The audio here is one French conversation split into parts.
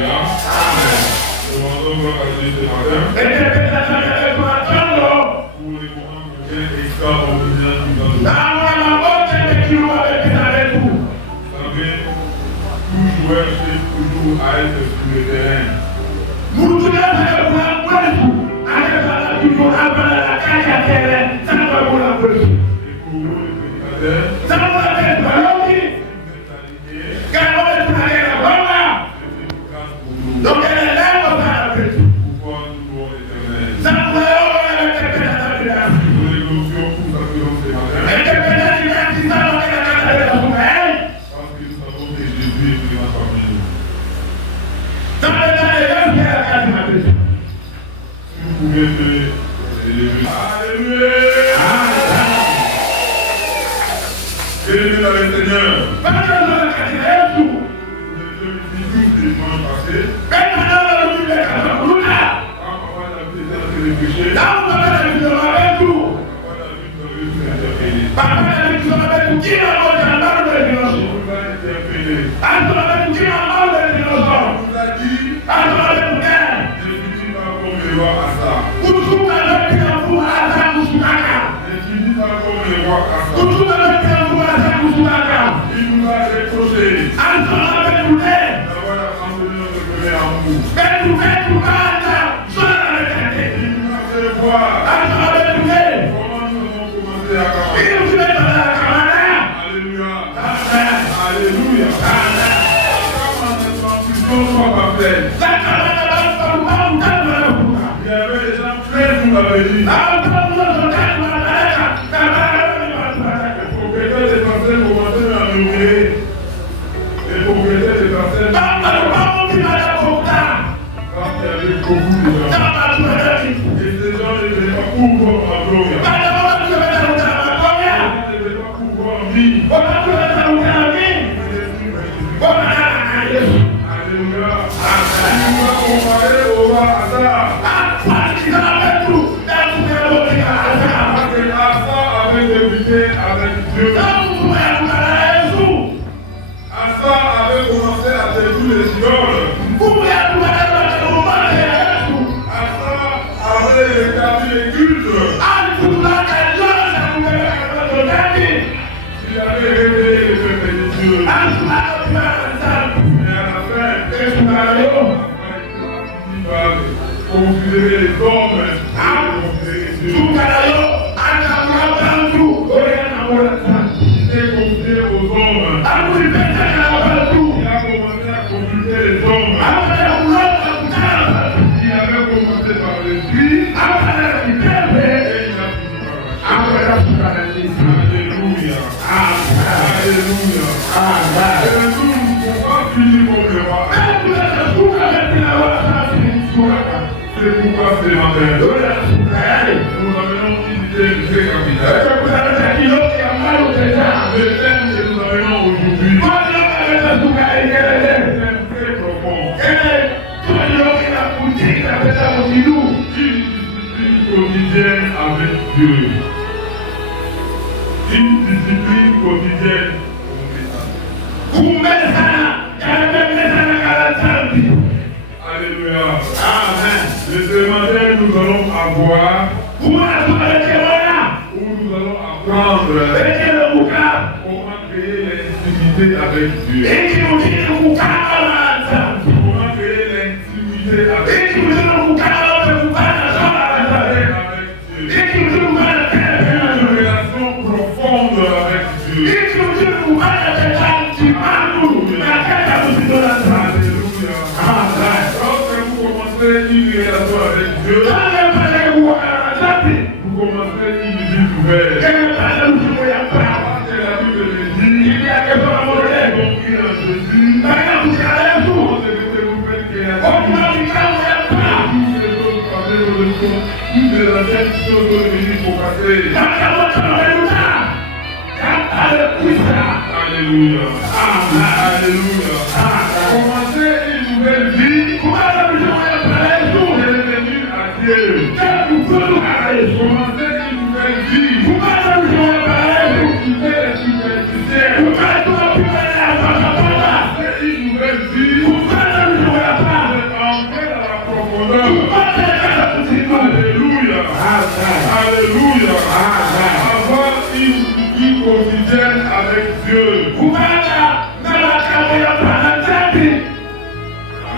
Vous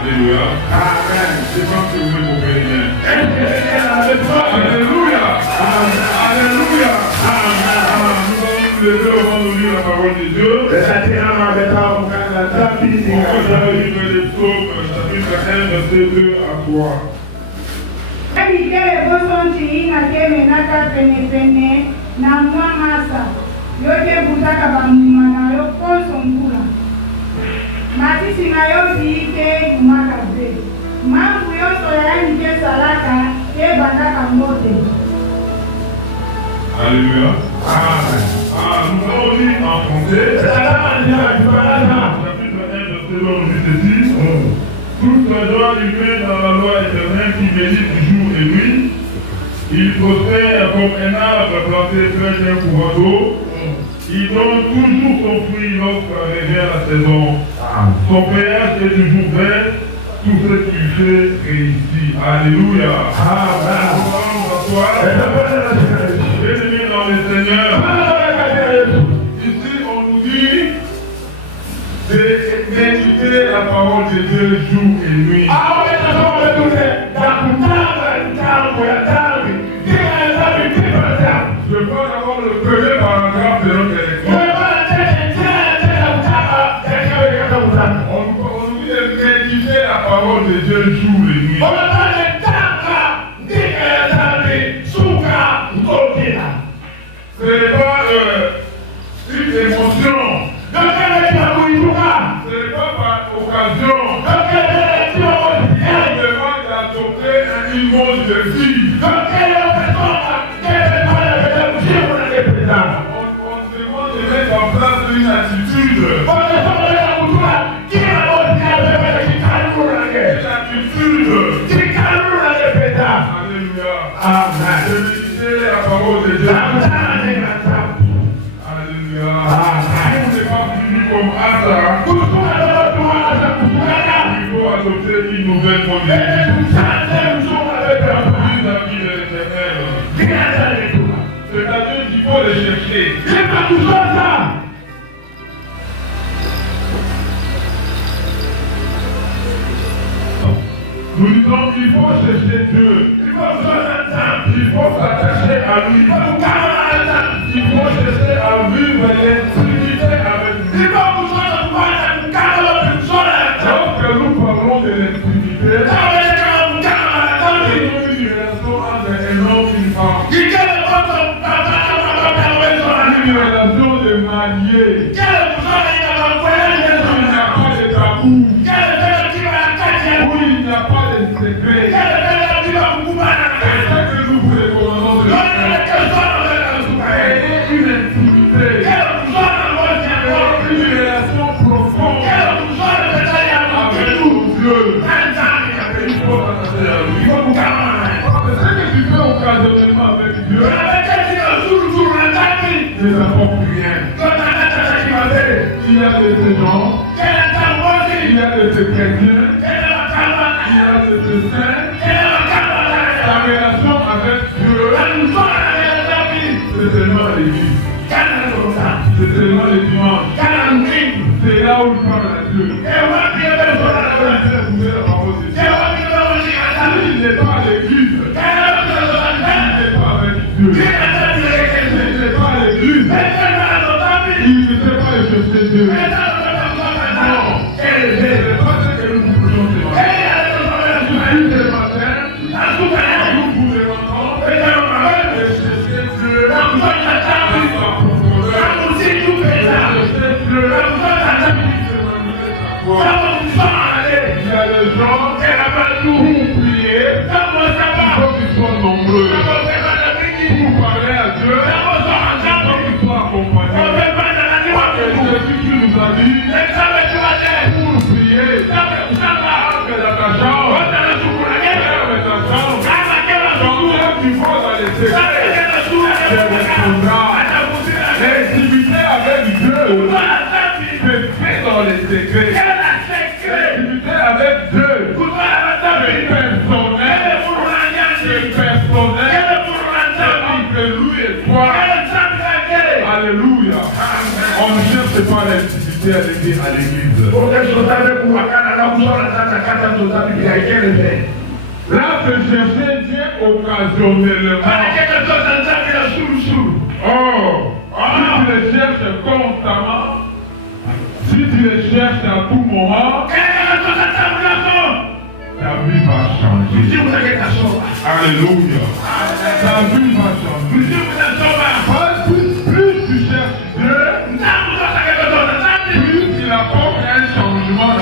Alléluia. Amen. Je pense que vous me comprenez bien. Alléluia. Alléluia. Nous allons nous lever avant de lire la parole de Dieu. On va lire les psaumes, chapitre 1, verset 2 à 3. Matisi na yo biite kumakabe. Mambo yote yaani salaka ye bandaka mote. Alléluia. Amen. Nous allons lire en français. Chapitre 1, verset 2 nous dit ceci. Toute la joie humaine dans la loi éternelle qui médite jour et nuit. Il prospère comme un arbre planté près d'un courant d'eau. Il donne toujours son fruit lorsque revient la saison. Son péage est toujours vert. Tout ce qu'il fait réussit. Alléluia. Amen. Bien-aimés dans le Seigneur. Ici, on nous dit de méditer la parole de Dieu jour et nuit. Je peux avoir le premier paragraphe de notre lecture. On nous dit de méditer la parole de Dieu jour et nuit. Ce n'est pas une émotion. Ce n'est pas par occasion. On demande d'adopter une mode de vie. On demande de mettre en place une attitude. Alléluia. Amen. De méditer la parole de Dieu. Alléluia. Tout n'est pas fini comme hasard. Il faut adopter une nouvelle politique. Vis-à-vis de l'Éternel. C'est-à-dire qu'il faut les chercher. Nous disons qu'il faut chercher Dieu. Il faut s'attacher à lui. Il faut chercher à vivre l'intimité avec lui. Lorsque nous parlons de l'intimité, c'est une relation entre un homme et une femme. Une relation de marié. Il n'y a pas de tabou. Où il n'y a pas de secret. C'est ça que nous vous recommandons de faire. Ayez une intimité. Une relation profonde avec Dieu. Il faut s'attacher à lui. C'est ce que tu fais occasionnellement avec Dieu. Ne t'apporte rien. Il y a des gens, il y a des chrétiens, il y a des saints. Ta relation avec Dieu, c'est seulement l'église. C'est seulement les dimanches. C'est là où il parle à Dieu. Il n'est pas à l'église. Il n'est pas avec Dieu. Il n'est pas à l'église. Il ne sait pas chercher Dieu. Non. C'est pas ce que nous voulons ce matin. Ce matin, nous voulons entendre et chercher Dieu dans sa profondeur. Chercher Dieu Il y a des gens pour prier, il faut qu'ils soient nombreux. Pour parler à Dieu, il faut qu'ils soient accompagnés. Et Jésus qui nous a dit, pour prier, que dans ta chambre, ferme ta chambre. Quand tu vas dans les secrets, tu répondras. L'intimité avec Dieu, c'est fait dans les secrets. L'intimité avec Dieu, c'est personnel. C'est personnel. Entre lui et toi. Alléluia. On ne cherche pas l'intimité à l'église. Là, de chercher Dieu occasionnellement. Oh, si tu le cherches constamment, si tu le cherches à tout moment, ta vie va changer. Alléluia. Ta vie va changer. Plus tu cherches Dieu, plus il apporte un changement.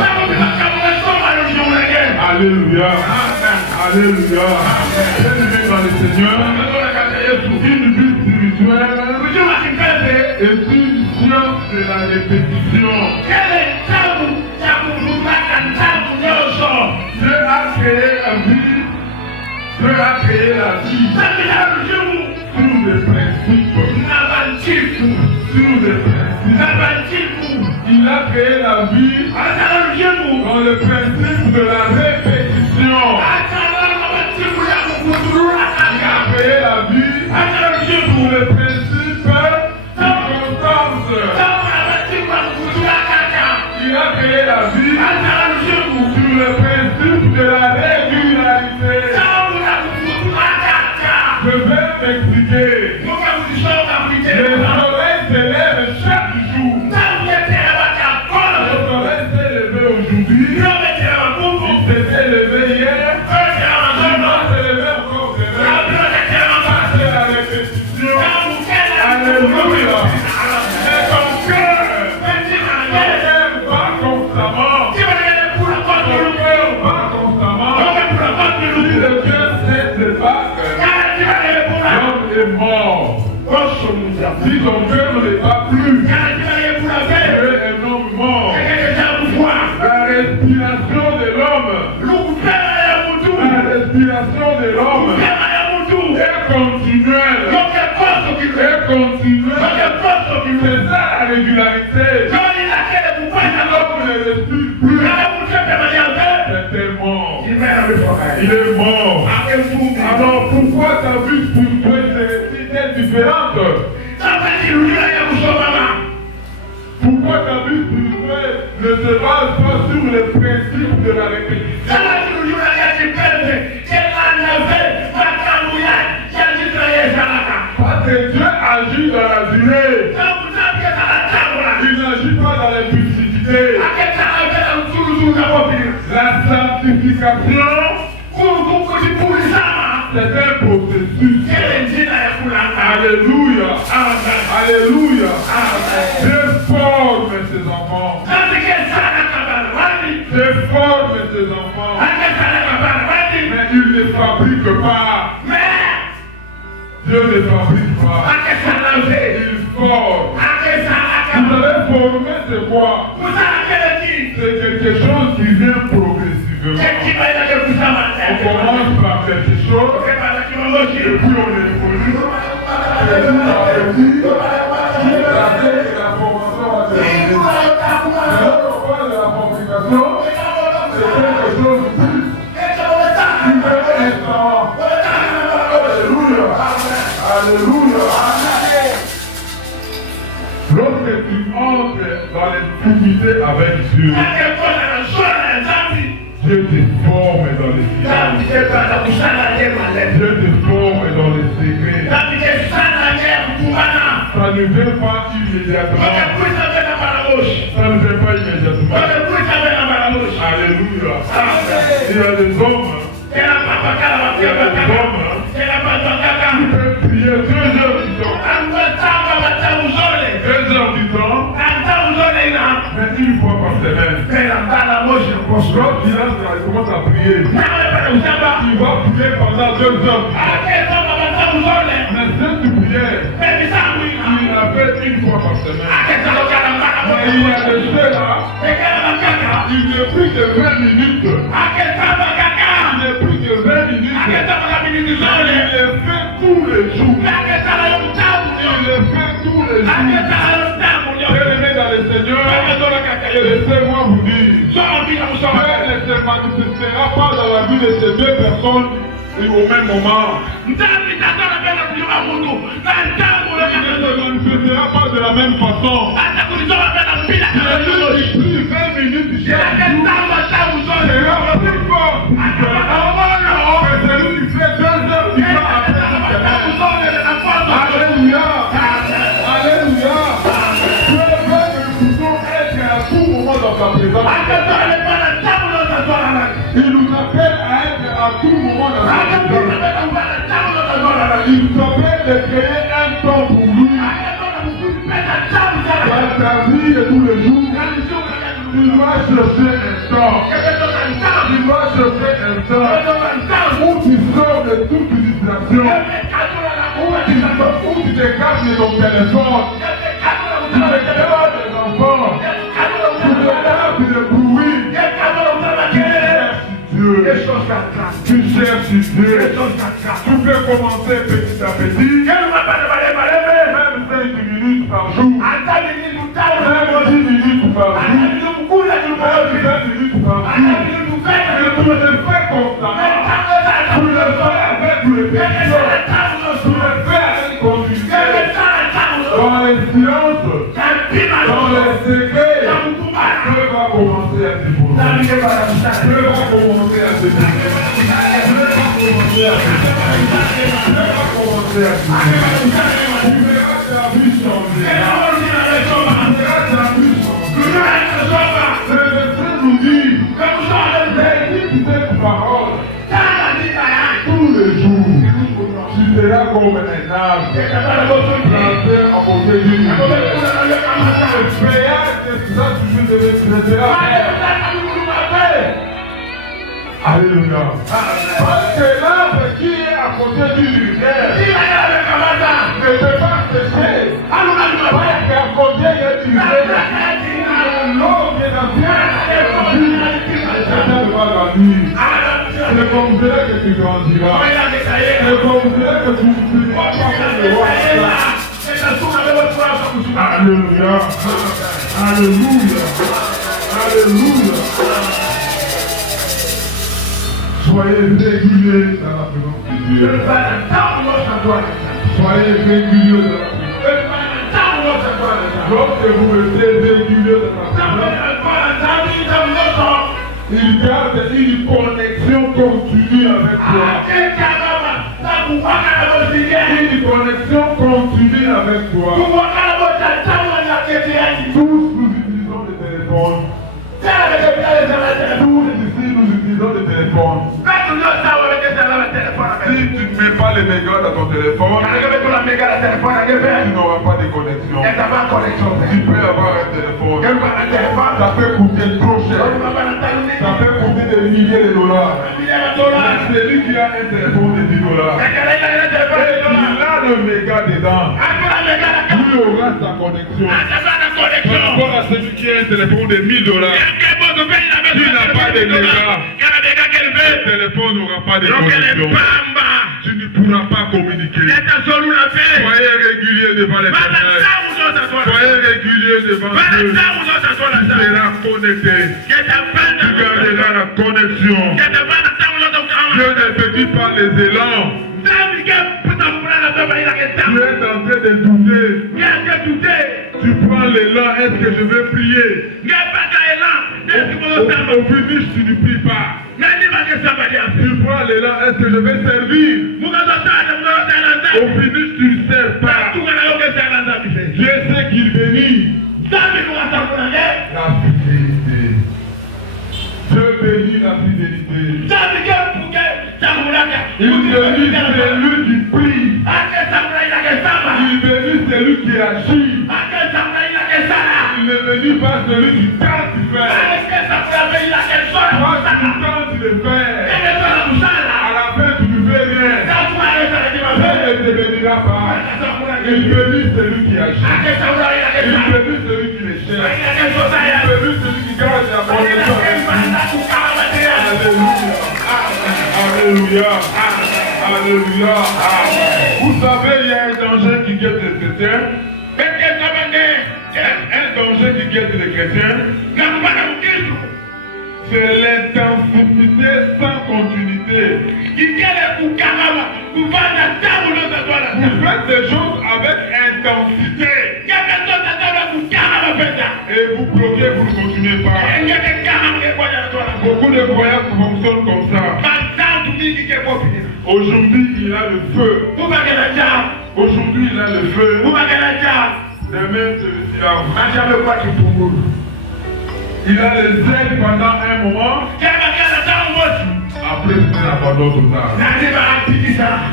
Alléluia. Alléluia. Bien-aimé dans le Seigneur, une vie spirituelle est une science de la répétition. Dieu a créé la vie. Dieu a créé la vie sur des principes. Sur des principes. Il a créé la vie dans le principe de la répétition. Il a créé la vie pour le principe de constance. Il a créé la vie sur le principe de la régularité. Je vais m'expliquer. Le soleil se lève chaque jour. Le soleil s'est levé aujourd'hui. Il s'était levé hier. Il va se lever encore demain. C'est la répétition. Alléluia. Mais ton cœur bat constamment. Ton cœur bat constamment. Si le cœur cesse de battre, l'homme est mort. Si ton cœur ne bat plus, tu es un homme mort. La respiration de l'homme est continuelle. C'est ça la régularité. L'homme ne respire plus. C'est mort. Il est mort. Alors pourquoi ta vie spirituelle est différente? Pourquoi ta vie spirituelle ne se base pas sur les principes de la répétition? Parce que Dieu agit dans la durée. Il n'agit pas dans la publicité. La sanctification, c'est un processus. Alléluia. Alléluia. Dieu forme ses enfants. Dieu forme ses enfants. Mais il ne fabrique pas. Dieu ne fabrique pas. Il forme. Vous avez formé, c'est quoi? C'est quelque chose qui vient progressivement. On commence par quelque chose, et puis on évolue. Et puis on évolue. La formation va terminer. Mais là, on parle de la fabrication, c'est quelque chose de plus. Qui fait instant. Alléluia. Alléluia. Lorsque tu entres dans l'intimité avec Dieu, Dieu te forme dans les silences. Dieu te forme dans les secrets. Ça ne vient pas immédiatement. Ça ne vient pas immédiatement. Alléluia. Il y a des hommes. Qui peuvent prier 2 heures du temps. 2 heures du temps. Mais une fois par semaine. Lorsqu'il commence à prier, il va prier pendant 2 heures. Mais cette prière, il l'a fait une fois par semaine. Mais il y a des ceux-là, il n'est plus que 20 minutes. Il n'est plus que 20 minutes. Il le fait tous les jours. Il le fait tous les jours. Bien-aimés dans le Seigneur, laissez-moi vous dire, Dieu ne se manifestera pas dans la vie de ces 2 personnes au même moment. Il ne se manifestera pas de la même façon. Il a dit, 20 minutes chaque jour. Il nous appelle à être à tout moment dans sa vie. Il nous appelle de créer un temps pour lui. Dans ta vie de tous les jours, tu dois chercher un temps. Tu dois chercher un temps où tu sors de toute distraction. Où tu t'écartes de ton téléphone. Tu t'écartes des enfants. Tu t'écartes du bruit. Tu cherches Dieu. Tu peux commencer petit à petit. Même 5 minutes par jour. Même 10 minutes par jour. Même 20 minutes par jour. Et tu le fais constamment. Tu le fais avec répétition. Tu le fais avec continuité. Dans les silences, dans les secrets, Dieu va commencer à t'épouser. Dieu va commencer à t'épouser. Dieu va commencer à t'épouser. Tu verras ta vie changer. Tu verras ta vie changer. Le verset nous dit, médite cette parole tous les jours. Tu seras comme un arbre planté à côté d'une rivière. Le péage de ça, tu veux te là. Alléluia. Parce que l'arbre qui est à côté d'une rivière ne peut pas sécher. Parce qu'à côté il y a une rivière. L'eau qui est dans le ciel va grandir. C'est comme cela que tu grandiras. C'est comme cela que tu finiras par le roi. Alléluia. Alléluia. Alléluia. Soyez réguliers dans la présence de Dieu. Soyez réguliers dans la présence. Lorsque vous êtes réguliers dans la présence, il garde une connexion continue avec toi. Une connexion continue avec toi. Tous nous utilisons le téléphone. Tous ici nous utilisons le téléphone. Si tu ne mets pas les mégas dans ton téléphone, tu n'auras pas de connexion. Tu peux avoir un téléphone. Ça peut coûter trop cher. Ça peut coûter des milliers de dollars. Celui qui a un téléphone de $10 et qu'il a le méga dedans, il aura sa connexion. Par rapport à celui qui a un téléphone de $1000, qui n'a pas de méga, le téléphone n'aura pas de connexion. Tu ne pourras pas communiquer. Soyez régulier devant les personnes. Soyez régulier devant Dieu. Tu seras connecté. Tu garderas la connexion. Dieu ne te dit pas les élans. Tu es en train de douter. Tu prends l'élan, est-ce que je vais prier? Au finish, tu ne pries pas. Tu prends l'élan, est-ce que je vais servir? Au finish, tu ne sers pas. Dieu sait qu'il bénit la fidélité. Dieu bénit la fidélité. Il bénit celui qui prie. Il bénit celui qui agit. Il ne bénit pas celui qui tente de faire. Toi, tu tentes de faire. À la fin, tu ne fais rien. Dieu ne te bénira pas. Il bénit celui qui agit. Il bénit celui qui les cherche. Il bénit celui qui garde la connexion. Alléluia. Alléluia. Vous savez, il y a un danger qui guette les chrétiens. Un danger qui guette les chrétiens. C'est l'intensité sans continuité. Vous faites des choses avec intensité. Et vous bloquez, vous ne continuez pas. Beaucoup de croyants fonctionnent comme ça. Aujourd'hui, il a le feu. Aujourd'hui, il a le feu. Demain, c'est le silence. Il a les ailes pendant un moment. c'est un abandon total.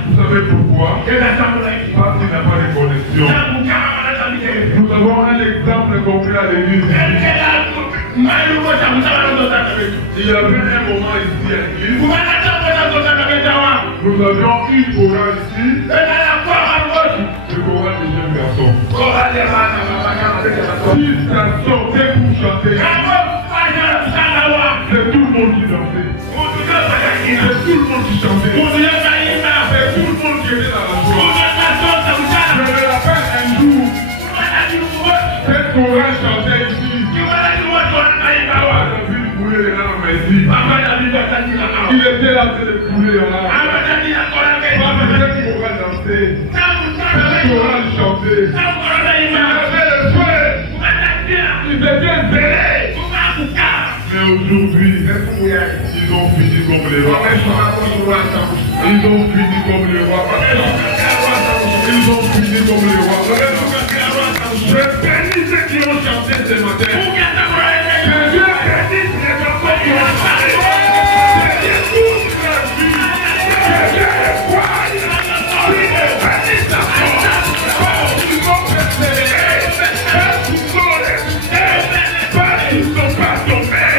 Vous savez pourquoi? Parce qu'il n'a pas de connexion. Nous avons un exemple concret à l'église. Il y avait un moment ici à l'église. Nous avions une chorale ici. Le choral des jeunes garçons. 6 garçons étaient pour chanter. C'est tout le monde qui dansait. C'est tout le monde qui chantait. C'est tout le monde qui était dans la joie. Je me rappelle un jour, cette chorale chantait ici. La ville coulait les larmes ici. Il était là en train de couler les larmes. Cette chorale dansait. Cette chorale chantait. Il avait le feu. Il était zélé. Mais aujourd'hui, ils ont fini comme les rois. Ils ont fini comme les rois. Ils ont fini comme les rois. Je bénis ceux qui ont chanté ce matin. Je Dieu bénisse les enfants qui ont chanté. Je écoute leur vie. Je Dieu les voit. Il les bénisse encore. Ils ont persévéré. Ils sont restés. Ils ne sont pas tombés.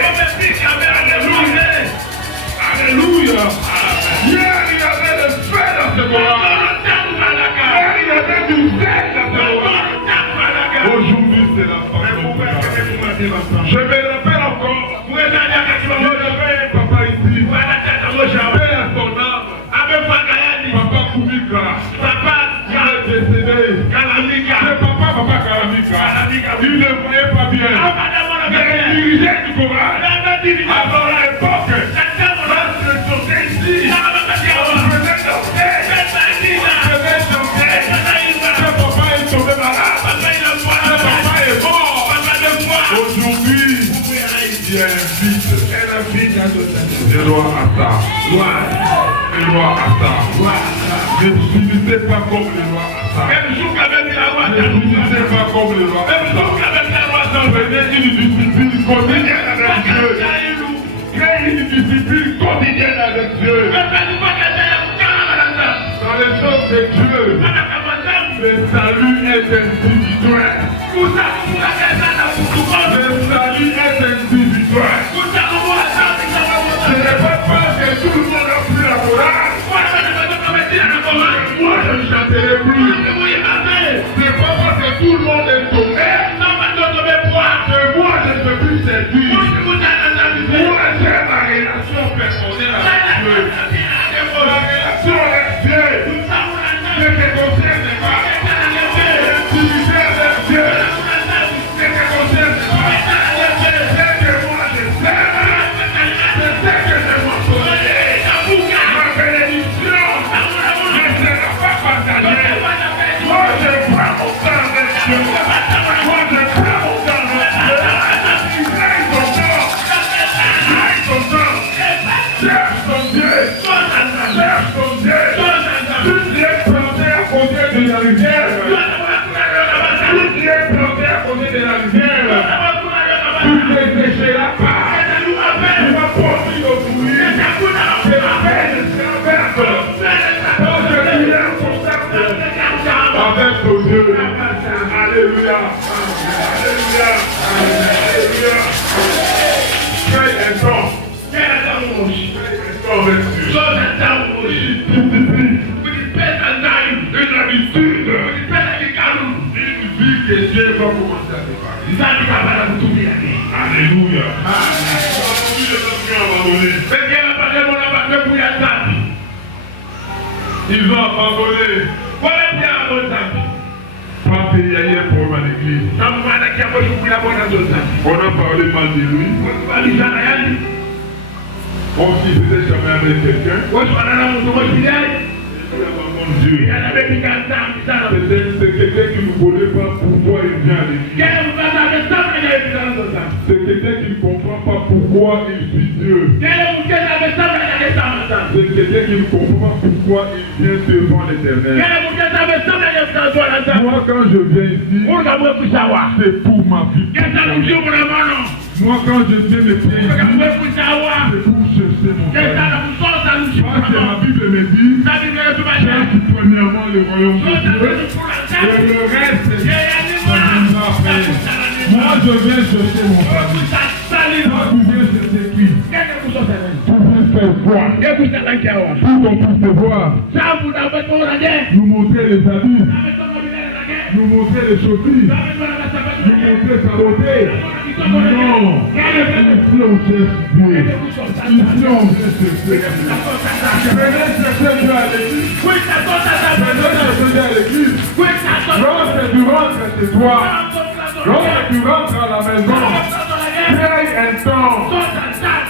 Alléluia. Hier, il y avait le feu dans ce moment. Hier, il y avait du feu dans ce moment. Aujourd'hui, c'est la femme. Je me rappelle encore. Il y avait un papa ici. J'avais à son âme. Papa Koumika. Il est décédé. C'est papa Kalamika. Il ne voyait pas bien. Il dirigeait du courage. Alors à l'époque, aujourd'hui, il y a un vide. Le roi Assa. Le roi Assa. Ne subissez pas comme le roi Assa. Ne subissez pas comme le roi Assa. Prenez une discipline quotidienne avec Dieu. Créez une discipline quotidienne avec Dieu. Dans les choses de Dieu, le salut est individuel. Le salut est individuel. Ce n'est pas parce que tout le monde a pris la chorale. Moi, je ne chanterai plus. Ce n'est pas parce que tout le monde est tombé. Que moi, je ne peux plus servir. Moi, j'ai ma relation personnelle avec Dieu. La relation avec Dieu ne te concerne pas. Tu vis avec Dieu ne te concerne pas. C'est que moi je sers. C'est ce que je m'en ma bénédiction ne sera pas partagée. Moi, je prends mon temps avec Dieu. Moi, je prends mon temps avec Dieu. Lève ton temps. Lève ton temps. Cherche ton Dieu. Cherche ton Dieu. Tout qui est planté à côté de la rivière. Tout qui est planté à côté de la rivière. Tu ne sécheras pas. Tu vas produire le fruit. C'est la paix de servante. Parce que tu es en contact avec ton Dieu. Alléluia. Alléluia. Alléluia. Fais un temps. Fais un temps avec Dieu. Discipline. Une habitude. Une vie que Dieu va commencer à démarrer. Alléluia. Ils ont abandonné. Parce qu'il y a eu un problème à l'église. On a parlé mal de lui. Comme s'il n'était jamais avec quelqu'un. Dieu. C'est quelqu'un qui ne connaît pas pourquoi il vient à l'église. C'est quelqu'un qui ne comprend pas pourquoi il suit Dieu. C'est quelqu'un qui ne comprend pas pourquoi il vient devant l'Éternel. Moi, quand je viens ici, c'est pour ma vie. Moi, quand je viens me plaindre, c'est pour chercher mon frère. le royaume de Dieu. Et le reste, ça viendra après. Moi, je viens chercher mon salut. Toi, tu viens chercher qui? Tu viens faire quoi? Tout ton puisse te voir. Nous montrer les habits. Nous montrer les chaussures. Nous montrer sa beauté. Non. Ici, on cherche Dieu. Ici, on vient chercher Dieu. Venez chercher Dieu à l'église. Venez chercher Dieu à l'église. Lorsque tu rentres chez toi, lorsque tu rentres à la maison, crée un temps.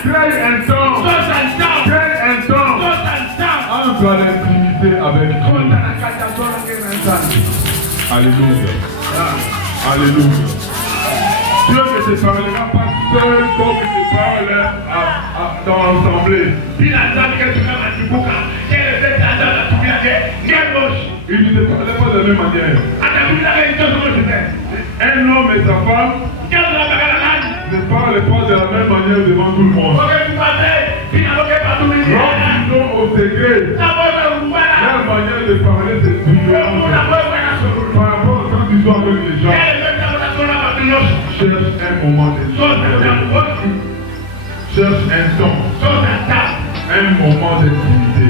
Crée un temps. Crée un temps. Entre à l'intimité avec Dieu. Alléluia. Alléluia. Dieu ne te parlera pas seul comme il te parle dans l'assemblée. Il ne te parlait pas de la même manière. Un homme et sa femme ne parlent pas de la même manière devant tout le monde. Lorsqu'ils sont au secret, leur manière de parler c'est différent. Par rapport à quand ils sont avec les gens. Cherche un moment d'intimité. Cherche un temps. Un moment d'intimité.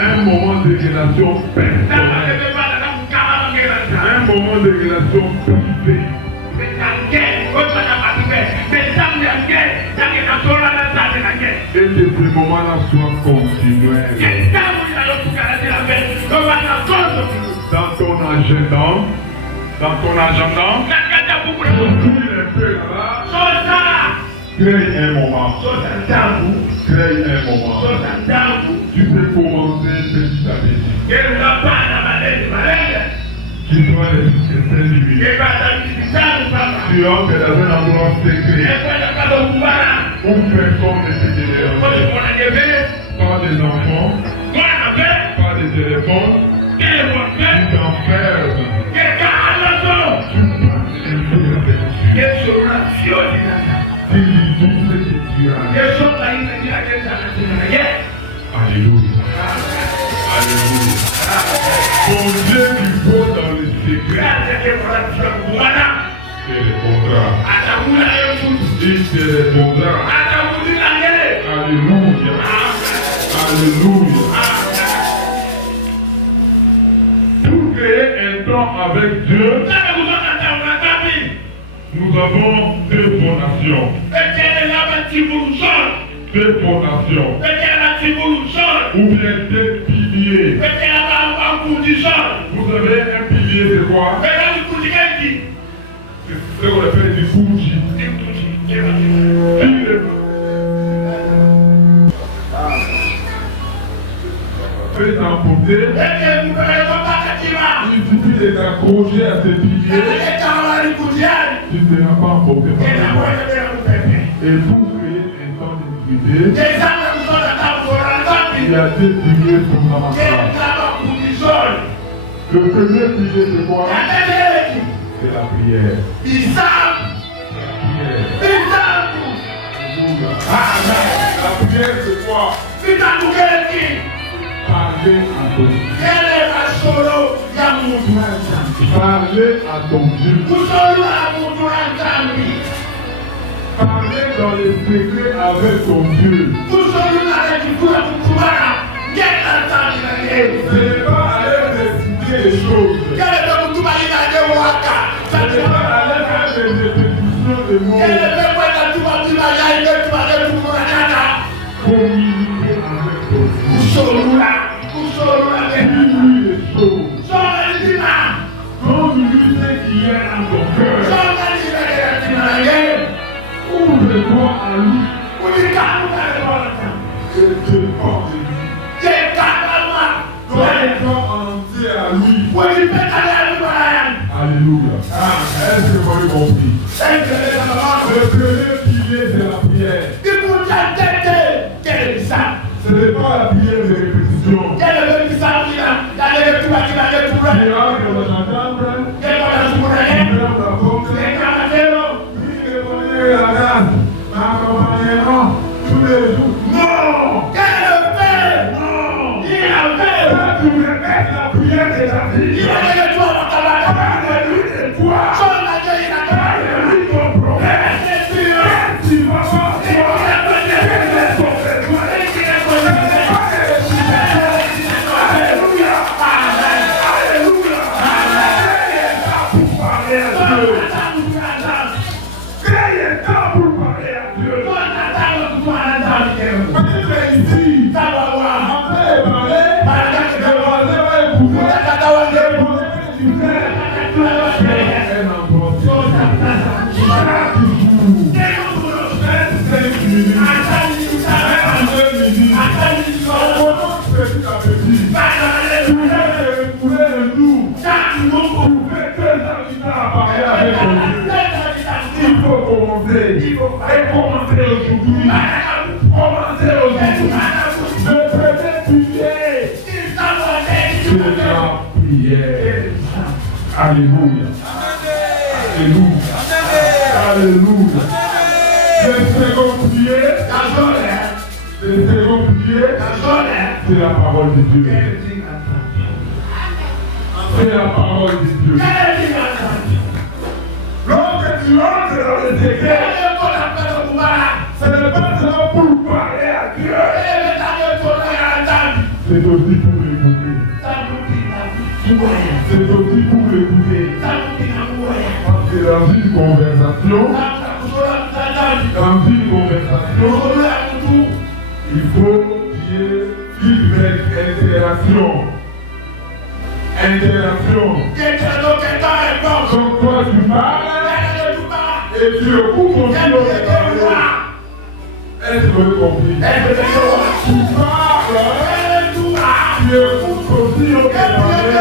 Un moment de relation personnelle. Un moment de relation privée. Et que ce moment-là soit continuel. Dans ton agenda, un peu là-bas, crée un moment. Crée un moment. Tu peux commencer petit à petit. Tu dois être individuel. Tu entres dans un endroit secret où personne ne peut te déranger. Pas des enfants, pas des téléphones. Tu t'enfermes. Alléluia. Alléluia. Ton Dieu qui vaut dans le secret. Il répondra. Il te répondra. Alléluia. Alléluia. Pour créer un temps avec Dieu, nous avons deux fondations. Deux fondations. Ou bien deux piliers. Vous savez, un pilier c'est quoi? C'est ce qu'on appelle du bougie. Faites emporter. Il suffit de t'accrocher à ce pilier. Tu ne seras pas emporté par le vent. Et pour créer un temps d'intimité, il y a deux piliers fondamentaux. Le premier pilier c'est quoi? C'est la prière. La prière c'est quoi? Parler à ton Dieu. Parler à ton Dieu. Parler dans les secrets avec ton Dieu. Ce n'est pas aller réciter les choses. Ce n'est pas aller faire des répétitions de mots. Communiquer avec ton Dieu. Dis-lui les choses. Dis-lui ce qui est dans ton cœur. Ouvre-toi à lui. Et te porte lui. Donne-toi entier à lui. Alléluia. Est-ce que vous avez compris? Le premier pilier c'est la prière. Ce n'est pas la prière de répétition. Tous les jours. Non! Quel est le fait? Non! Il a fait! Tu me mets la Alléluia. Alléluia. Alléluia. Le second prier, c'est la parole de Dieu. C'est la parole de Dieu. Lorsque tu entres dans le secret, ce n'est pas seulement pour parler à Dieu, c'est aussi pour l'écouter. C'est aussi pour l'écouter. Parce que dans une conversation, il faut qu'il y ait feedback, interaction. Donc toi tu parles et tu écoutes aussi au parler. Est-ce que vous avez compris? Tu parles, tu écoutes aussi au parler.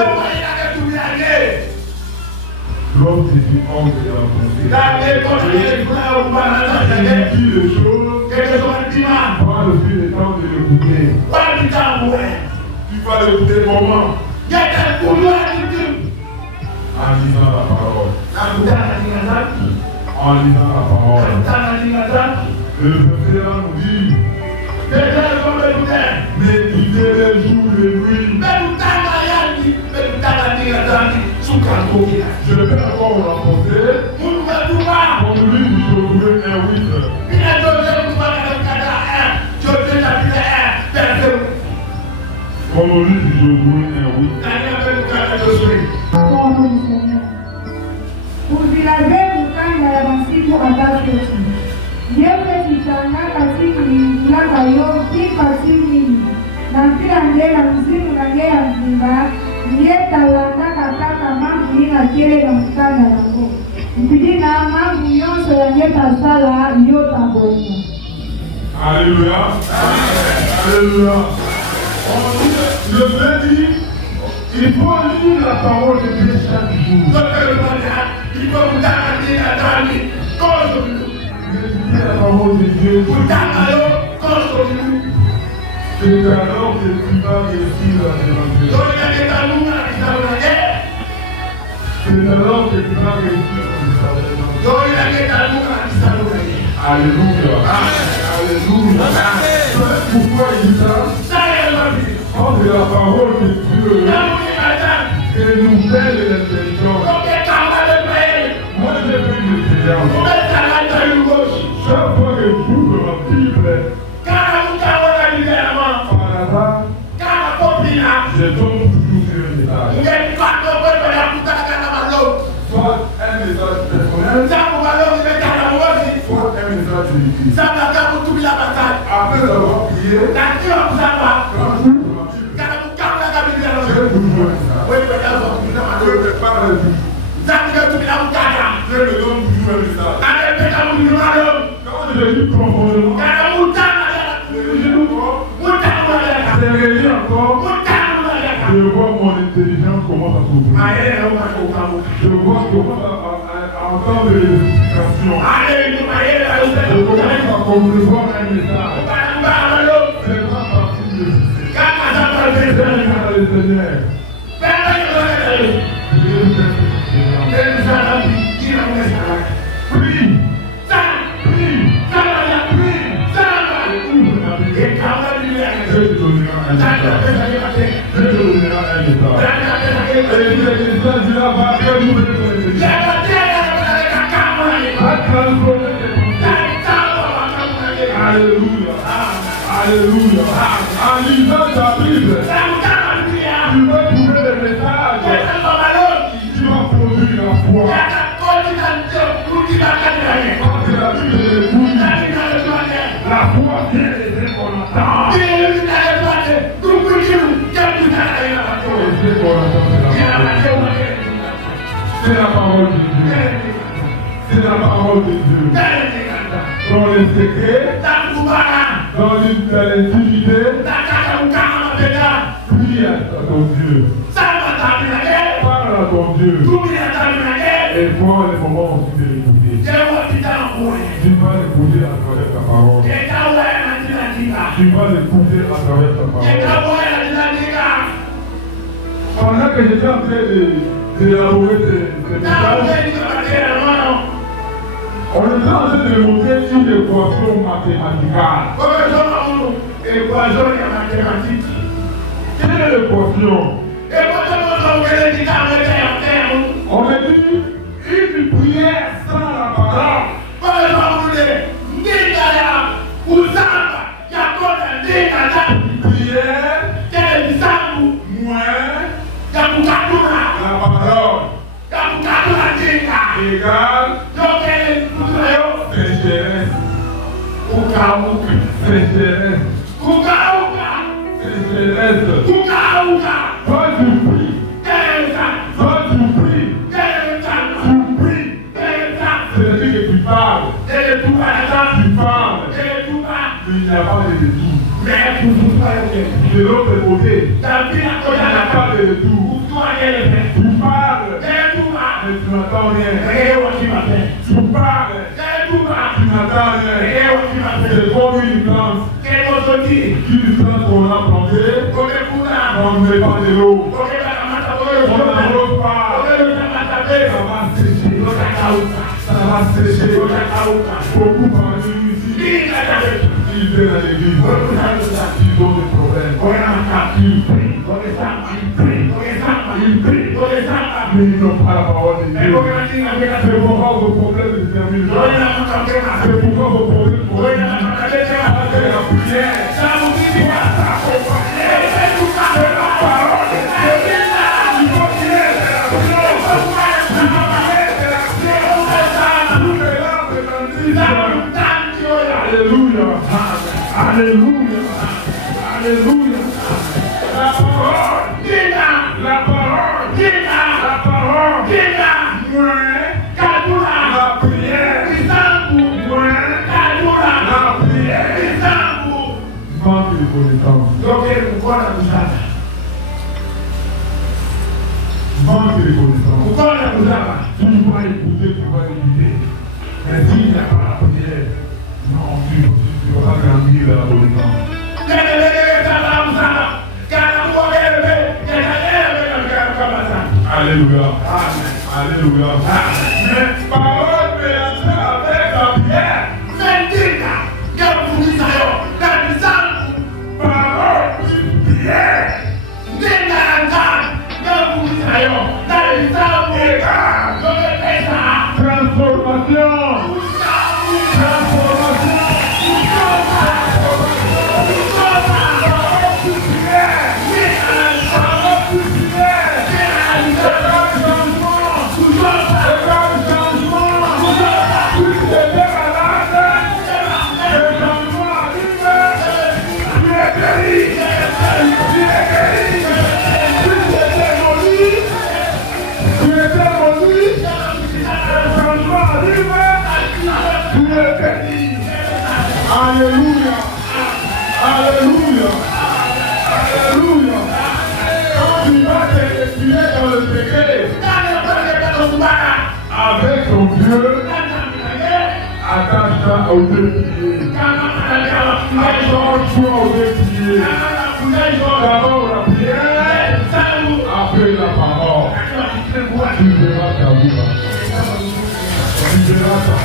Lorsque tu entres dans la pensée, tu dis les choses, prends aussi le temps de l'écouter. Tu vas l'écouter comment? En lisant la parole. En lisant la parole. Le verset nous dit, méditez les jours et les nuits. Je vais encore vous rapporter. On nous lit du Josué 1:8. On nous lit du Josué 1:8. Usilave kukanda ya masiku atatu yewe kitangaka siku ilaka yo kipa siku nini na kila ndela mzimu na ngea mzimba ndieta landaka kaka mambu ina kere na mkanda yango mpidina mambu yonso ya ngeta sala yota bonya. Alléluia. Alléluia. Je vais dire, il faut lire la parole de Dieu chaque jour. Il faut vous dire la parole de Dieu. C'est alors que tu vas réussir à l'évangile. C'est alors que tu vas réussir à l'évangile. Alléluia. Alléluia. Pourquoi il dit ça? Parce que la parole de Dieu est nouvelle et intelligente. Moi j'ai pris l'expérience. Chaque fois que j'ouvre ma Bible, par hasard, je tombe toujours sur un message. Soit un message personnel, soit un message écrit. Après avoir prié, je prépare le jour. Je me donne toujours un message. Quand je lis profondément, je réveille encore, je vois mon intelligence commence à s'ouvrir. Je vois comment à entendre les explications. Je commence à concevoir un message. C'est pas parti de le Seigneur. Prie. Je te donnerai un Alléluia. Alléluia. En lisant ta Bible, tu vas trouver des messages qui vont produire la foi. Parce que la Bible est écoute. La foi vient des uns qu'on entend. C'est la parole de Dieu. C'est la parole de Dieu. Dans les secrets, dans l'intimité, prie à ton Dieu. Parle à ton Dieu. Et prends les moments aussi de l'écouter. Tu vas l'écouter à travers ta parole. Tu vas l'écouter à travers ta parole. Pendant que j'étais en train de d'élaborer ces messages. On est en train de montrer une équation mathématicale. Quelle est l'équation? On a dit une prière sans la parole. Prière moins la parole égale sécheresse. Sécheresse. Pas du prix. Pas du prix. Du prix. C'est-à-dire que tu parles. Tu parles. Mais il n'y a pas de détour. De l'autre côté, il n'y a pas de détour. Tu parles. Mais tu n'entends rien. Tu parles. Tu n'entends rien. C'est comme une plante. Une plante qu'on a plantée, on ne met pas de l'eau. On n'arrose pas. Ça va sécher. Beaucoup parmi nous ici, ils viennent à l'église. Ils ont des problèmes. Ils prient. Mais ils n'ont pas la parole de Dieu. C'est pourquoi vos problèmes se terminent. C'est pourquoi vos problèmes se terminent. C'est la prière. Alléluia. Alléluia. La parole. La parole. La parole. Moins la prière. Moins la prière. Manque de connaissance. Manque de connaissance. Tu vas écouter, tu vas écouter. Mais s'il n'y a pas la prière, non, tu ne vas pas grandir dans la connaissance. Alléluia. Alléluia. Mais parole mélangée avec la prière. Parole plus prière. Transformation. Alléluia. Alléluia. Alléluia. Quand tu vas te respirer dans le secret avec ton Dieu, attache-toi aux deux pieds. Accroche-toi aux deux pieds. D'abord la prière, après la parole. Tu verras ta vie. Tu verras ta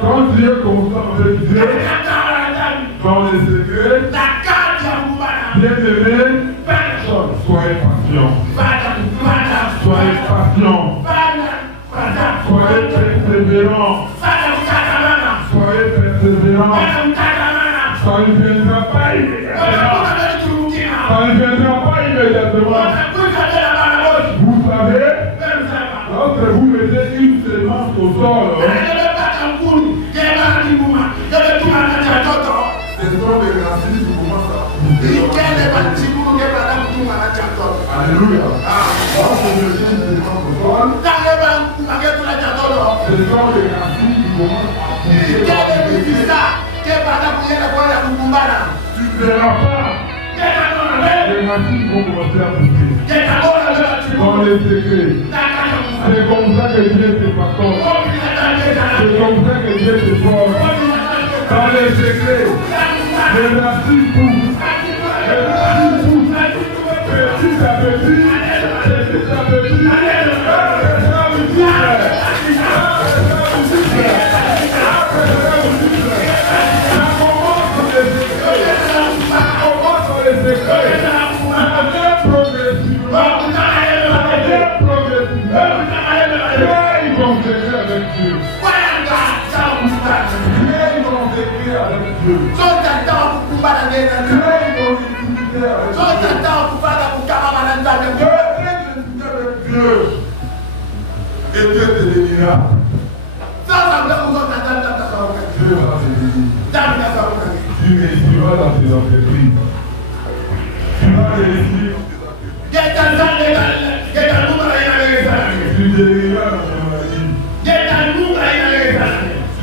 Quand tu es constant avec Dieu, dans les secrets, bien-aimé, soyez patient. Soyez patient. Soyez persévérant. Soyez persévérant. Ça ne viendra pas immédiatement. Ça ne viendra pas immédiatement. Vous savez, lorsque vous mettez une sémence au sol, ce sont des racines qui commencent à pousser. Alléluia. Lorsque vous mettez une sémence au sol, ce sont des racines qui commencent à pousser. tu ne verras pas. Les machines vont commencer à pousser. Dans les secrets. C'est comme ça que Dieu te pardonne. C'est comme ça que Dieu te forme. Dans les secrets. Les racines poussent. Les racines poussent. Petit à petit. Petit à petit. Et Dieu te bénira. Tu réussiras dans tes entreprises. Tu vas réussir dans tes activités. Tu guériras dans ton maladie.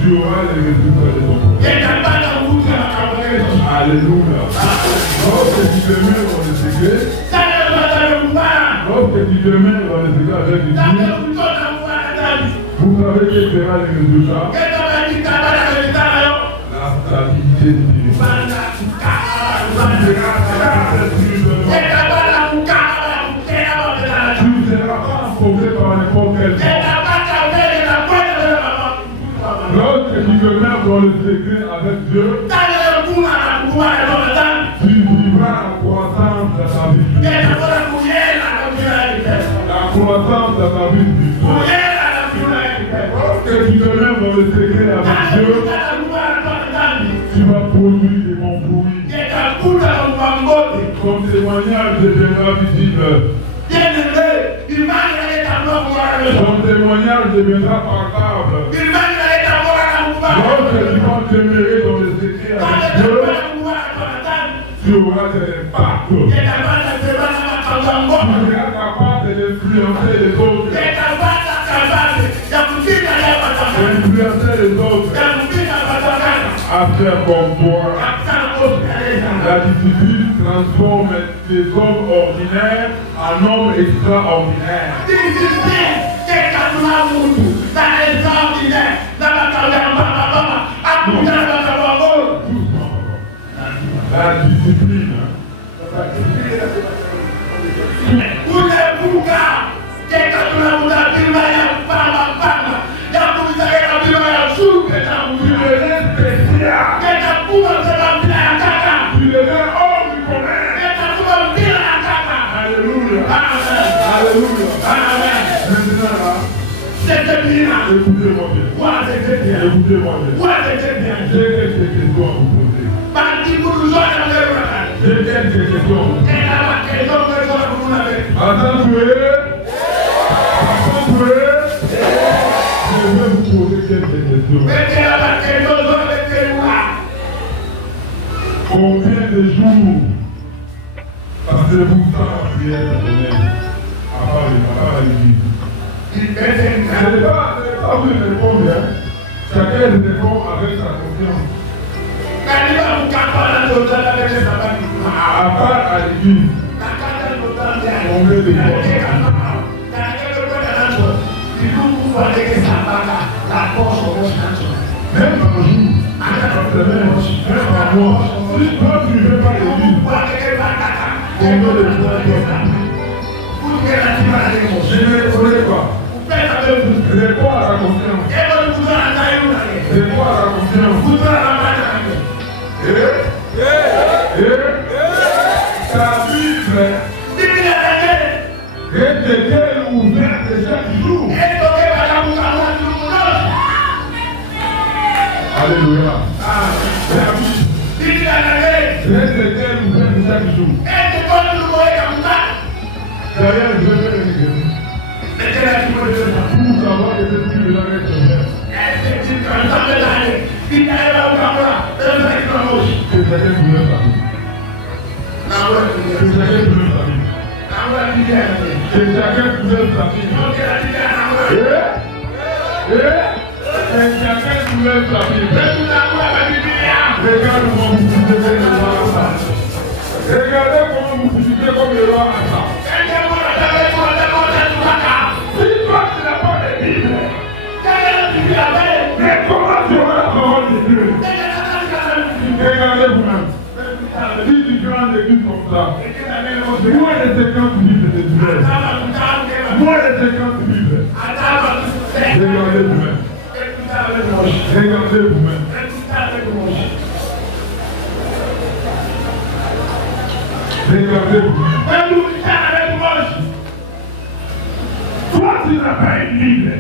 Tu auras les résultats de ton projet. Alléluia. Lorsque tu te mets dans le secret, lorsque tu te mets dans le secret avec Dieu, vous savez quels seront les résultats? La stabilité spirituelle. Tu ne seras pas affronté par n'importe quel monde. Lorsque tu te mets dans le secret avec Dieu, tu vivras la croissance de ta vie. La croissance de ta vie spirituelle. Lorsque tu te mets dans le secret avec Dieu, tu vas produire des bons fruits. Ton témoignage deviendra visible. Ton témoignage deviendra palpable. Lorsque tu vas demeurer dans le secret avec Dieu, tu auras des impacts. Tu seras capable d'influencer les autres. Influencer les autres à faire comme toi. La discipline transforme les hommes ordinaires en hommes extraordinaires. La discipline. Écoutez-moi bien. Écoutez-moi bien. J'ai quelques questions à vous poser. J'ai quelques questions. Attendez. Je vais vous poser quelques questions. Combien de jours passez-vous sans prière personnelle à part l'église? Ce n'est pas vous de répondre, chacun répond avec sa confiance. À part à l'église, combien de fois? Même par jour, par semaine, même par mois, si toi tu ne fais pas l'église, combien de fois? Je ne connais pas. C'est quoi la confiance? C'est quoi la confiance? Ta Bible est ouverte chaque jour. Alléluia. La Bible est ouverte chaque jour. D'ailleurs, je vais le dire. Pour savoir que c'est plus de la règle. Que chacun voulait sa vie. Que chacun voulait sa vie. Que chacun voulait sa vie. Que chacun voulait sa vie. Regarde-moi, vous devez le voir. Regardez comment vous visitez comme le roi Asa. Si toi tu n'as pas de Bible, mais comment tu auras la parole de Dieu? Regardez vous-même. Si tu grandes églises comme ça, moins de 50 Bibles de Dieu. Moins de 50 Bibles. Regardez vous-même. Regardez vous-même. Regardez vous-même. Toi, tu n'as pas une Bible.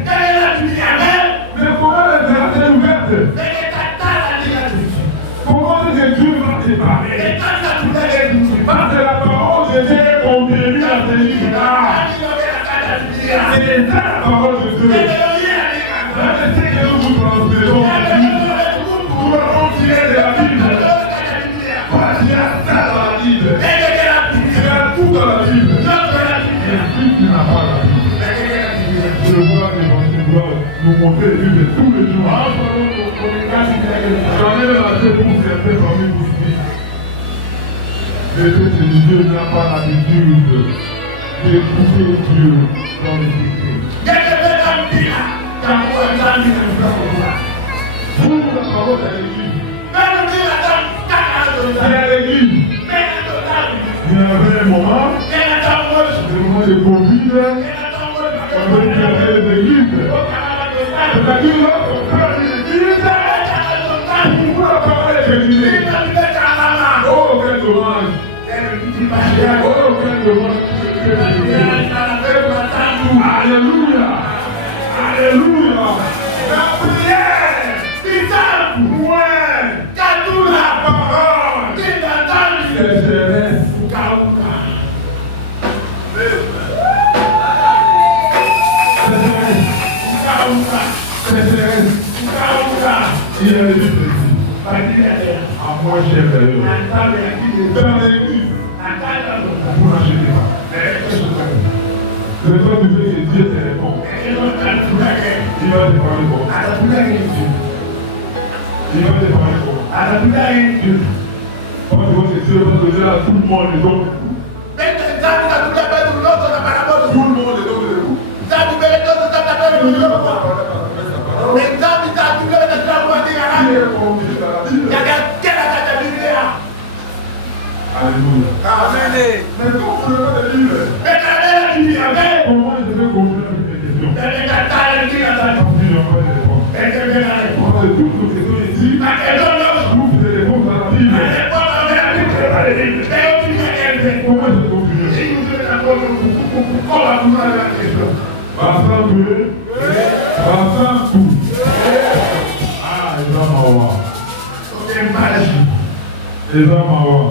Mais comment les écritures ouvertes? Comment est-ce que Dieu va te parler? Parce que la parole de Dieu est contenue dans ces livres-là. C'est ça la parole de Dieu. C'est ce que nous vous transmettons aujourd'hui. Nous avons tiré de la Bible. Parce qu'il y a ça dans la Bible. Il y a tout dans la Bible. Et si tu n'as pas la Bible, je vois nous montrer les Bibles tous les jours. J'en ai lancé pour certains parmi vous ici. Peut-être que Dieu n'a pas l'habitude d'écouter Dieu dans les écrits. Pour la parole à l'église. Il y a l'église. Il y avait un moment, le moment de Covid, il y avait les églises. C'est-à-dire lorsqu'on parle de l'église, pourquoi la parole est féminine? Oh, quel dommage! Oh, quel dommage! Alléluia! Alléluia! La prière! Ouais! La parole! C'est serré! Il y a des petits. À moi, j'ai fait dans l'église. Vous n'achetez pas. Le temps du fait que Dieu te répond. Il va te parler bon. Il va te parler bon. Quand tu vois que Dieu va donner à tout le monde les dons. Tout le monde les dons de vous. Alléluia. Amen. Mais comment vous le faites de Bible? Comment je vais comprendre toutes les questions? On a toutes nos questions ici. Vous vous les réponses à la Bible. Comment je vais continuer? Rassemblez. Rassemble. Ah, les hommes à voir. Les hommes à voir.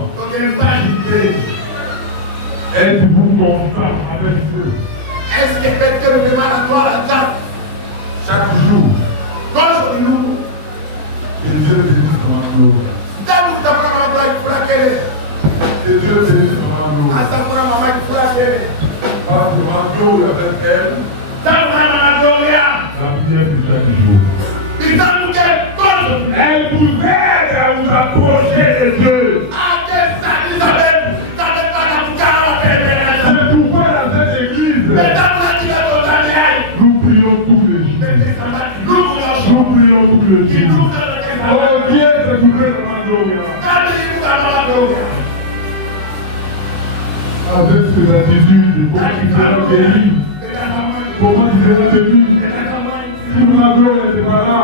Êtes-vous content avec Dieu? Est-ce que quelqu'un me demande à toi la date? Chaque jour. Que Dieu bénisse ton amour. Que Dieu bénisse ton amour. Parce que Mario avec elle. La prière de chaque jour. Elle vous aide à vous approcher de Dieu. C'est pourquoi dans cette église, nous prions tous les jours. Nous prions tous les jours. Oh Dieu, c'est pour nous dans la gloire. Avec cette attitude, comment tu seras béni? Comment tu seras béni? Si nous la gloire n'était pas là,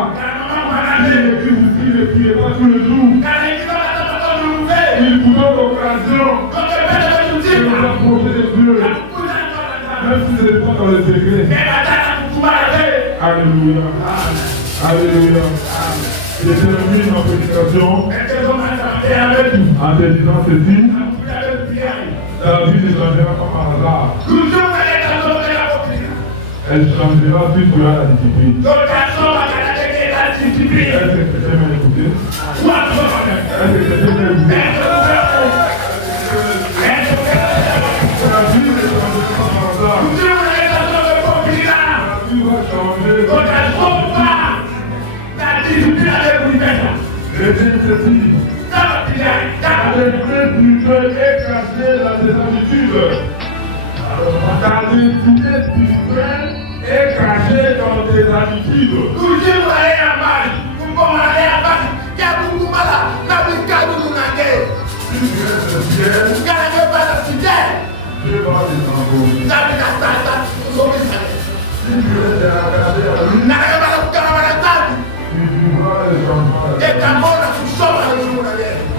si l'église ici ne priait pas tous les jours, il vous donne l'occasion de vous approcher de Dieu, même si ce n'est pas dans le secret. Alléluia. Alléluia. Je termine ma prédication en te disant ceci. La vie ne changera pas par hasard. Elle changera si tu as la discipline. Est-ce que quelqu'un m'a écouté? Est-ce que quelqu'un m'a écouté? La vie ne changera pas par hasard. La vie va changer. Retiens ceci. Ta destinée spirituelle est cachée dans tes habitudes. Ta destinée spirituelle est cachée dans tes habitudes. Si tu restes fier, Dieu va te transformer. Si tu restes attaché à lui, tu vivras les changements.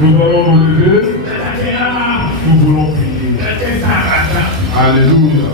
Nous allons nous lever. Nous voulons prier. Alléluia.